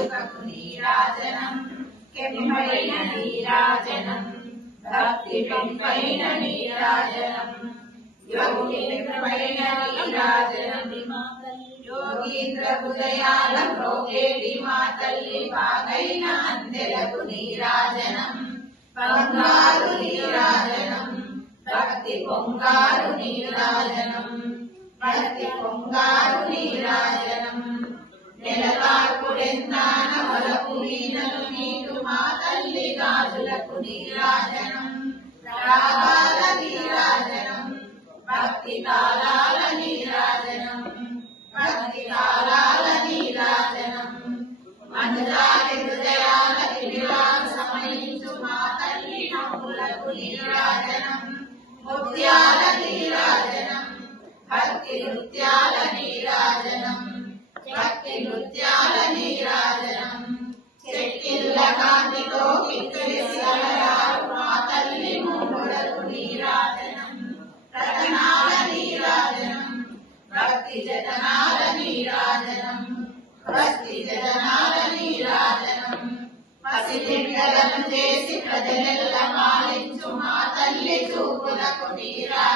నాలుకకు నీరాజనం కెంపైన నీరాజనం భక్తి పెంపైన నీరాజనం యోగీంద్రమైన నీరాజనం యోగీంద్ర హృదయాల ప్రోగేటి మా తల్లి బాగైన అందెలకు నీరాజనం బంగారు నీరాజనం భక్తి పొంగారు నీరాజనం భక్తి పొంగారు నీరాజనం నెలకార్పుడెందాన వరకు నీనలు నీకు మా తల్లి గాజులకు నీరాజనం రాగాల నీరాజనం భక్తి తాళాల నీరాజనం భక్తి తాళాల నీరాజనం మనుజాలి హృదయాల కిడిలాలు సమయించు మా తల్లి నవ్వులకు నీరాజనం ముత్యాల నీరాజనం భక్తి నృత్యాల నీరాజనం భక్తి నృత్యాల నీరాజనం చెక్కిళ్ళ కాంతితో కిక్కిరిసలరారు మా తల్లి మూడులకు నీరాజనం రతనాల నీరాజనం భక్తి జతనాల నీరాజనం భక్తి జతనాల నీరాజనం పసిబిడ్డలను చేసి ప్రజలెల్ల పాలించు మా తల్లి చూపులకు నీరాజనం